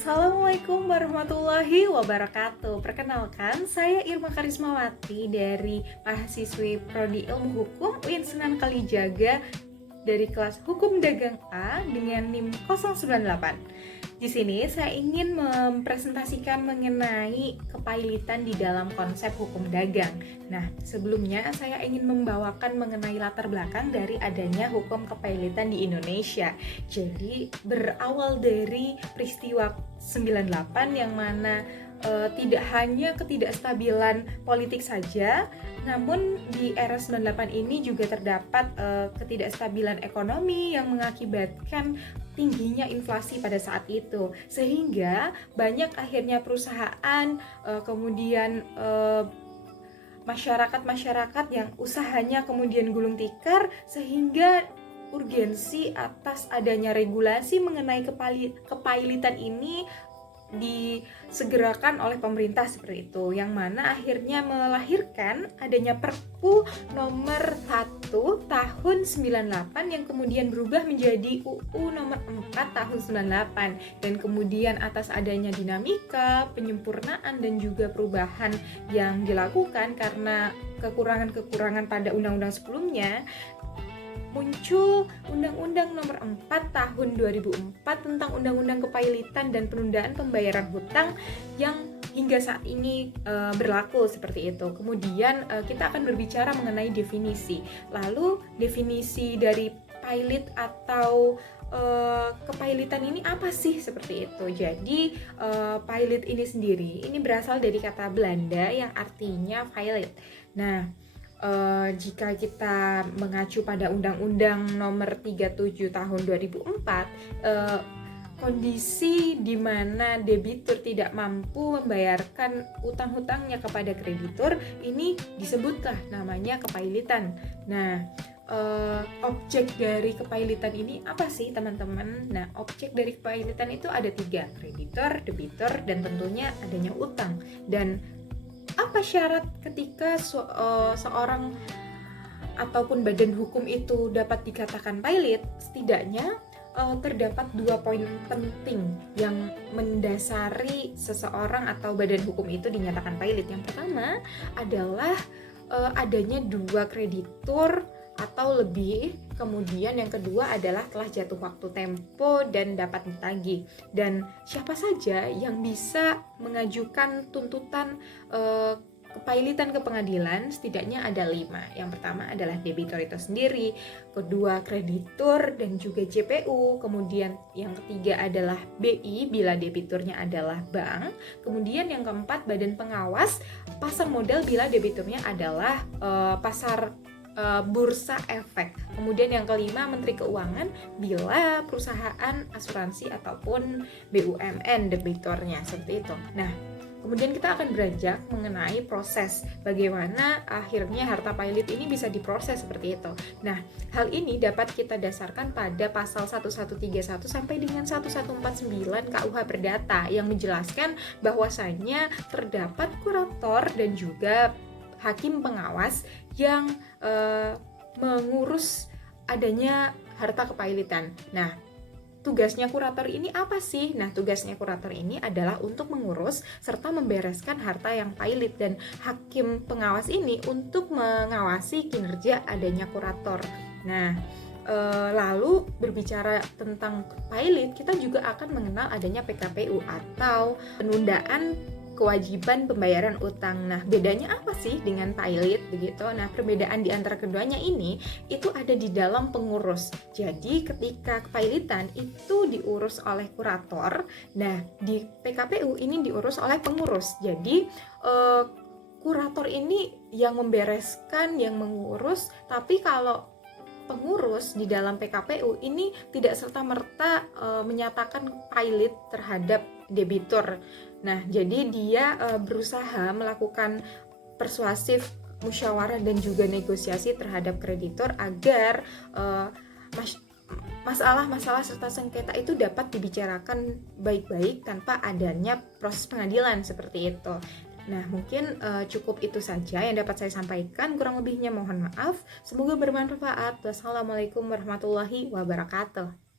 Assalamualaikum warahmatullahi wabarakatuh. Perkenalkan, saya Irma Karismawati dari mahasiswi Prodi Ilmu Hukum UIN Sunan Kalijaga dari kelas Hukum Dagang A dengan NIM 098. Di sini saya ingin mempresentasikan mengenai kepailitan di dalam konsep hukum dagang. Nah, sebelumnya saya ingin membawakan mengenai latar belakang dari adanya hukum kepailitan di Indonesia. Jadi, berawal dari peristiwa 98 yang mana tidak hanya ketidakstabilan politik saja, namun di era 98 ini juga terdapat ketidakstabilan ekonomi yang mengakibatkan tingginya inflasi pada saat itu, sehingga banyak akhirnya perusahaan kemudian masyarakat yang usahanya kemudian gulung tikar, sehingga urgensi atas adanya regulasi mengenai kepailitan ini disegerakan oleh pemerintah seperti itu, yang mana akhirnya melahirkan adanya Perpu nomor 1 tahun 98 yang kemudian berubah menjadi UU nomor 4 tahun 98, dan kemudian atas adanya dinamika, penyempurnaan dan juga perubahan yang dilakukan karena kekurangan-kekurangan pada undang-undang sebelumnya, muncul Undang-Undang Nomor 4 Tahun 2004 tentang Undang-Undang Kepailitan dan Penundaan Pembayaran Hutang yang hingga saat ini berlaku seperti itu. Kemudian kita akan berbicara mengenai definisi. Lalu definisi dari pailit atau kepailitan ini apa sih seperti itu? Jadi pailit ini sendiri ini berasal dari kata Belanda yang artinya violet. Nah, jika kita mengacu pada Undang-Undang Nomor 37 Tahun 2004, kondisi di mana debitur tidak mampu membayarkan utang-hutangnya kepada kreditur ini disebutlah namanya kepailitan. Nah, objek dari kepailitan ini apa sih teman-teman? Nah, objek dari kepailitan itu ada 3, kreditor, debitur, dan tentunya adanya utang. Dan apa syarat ketika seorang ataupun badan hukum itu dapat dikatakan pailit? Setidaknya terdapat 2 poin penting yang mendasari seseorang atau badan hukum itu dinyatakan pailit. Yang pertama adalah adanya 2 kreditur atau lebih. Kemudian yang kedua adalah telah jatuh waktu tempo dan dapat ditagih. Dan siapa saja yang bisa mengajukan tuntutan kepailitan ke pengadilan? Setidaknya ada 5. Yang pertama adalah debitur itu sendiri, kedua kreditur dan juga JPU, kemudian yang ketiga adalah BI bila debiturnya adalah bank, kemudian yang keempat badan pengawas pasar modal bila debiturnya adalah pasar bursa efek. Kemudian yang kelima Menteri Keuangan bila perusahaan asuransi ataupun BUMN debiturnya, seperti itu. Nah, kemudian kita akan beranjak mengenai proses bagaimana akhirnya harta pailit ini bisa diproses seperti itu. Nah, hal ini dapat kita dasarkan pada pasal 1131 sampai dengan 1149 KUH Perdata yang menjelaskan bahwasannya terdapat kurator dan juga hakim pengawas yang mengurus adanya harta kepailitan. Nah, tugasnya kurator ini apa sih? Nah, tugasnya kurator ini adalah untuk mengurus serta membereskan harta yang pailit, dan hakim pengawas ini untuk mengawasi kinerja adanya kurator. Nah, lalu berbicara tentang pailit, kita juga akan mengenal adanya PKPU atau penundaan kewajiban pembayaran utang. Nah, bedanya apa sih dengan pailit begitu? Nah, perbedaan di antara keduanya ini itu ada di dalam pengurus. Jadi, ketika kepailitan itu diurus oleh kurator, nah di PKPU ini diurus oleh pengurus. Jadi, kurator ini yang membereskan, yang mengurus, tapi kalau pengurus di dalam PKPU ini tidak serta-merta menyatakan pailit terhadap debitur. Nah, jadi dia berusaha melakukan persuasif, musyawarah dan juga negosiasi terhadap kreditur agar masalah-masalah serta sengketa itu dapat dibicarakan baik-baik tanpa adanya proses pengadilan seperti itu. Nah, mungkin cukup itu saja yang dapat saya sampaikan. Kurang lebihnya mohon maaf. Semoga bermanfaat. Wassalamualaikum warahmatullahi wabarakatuh.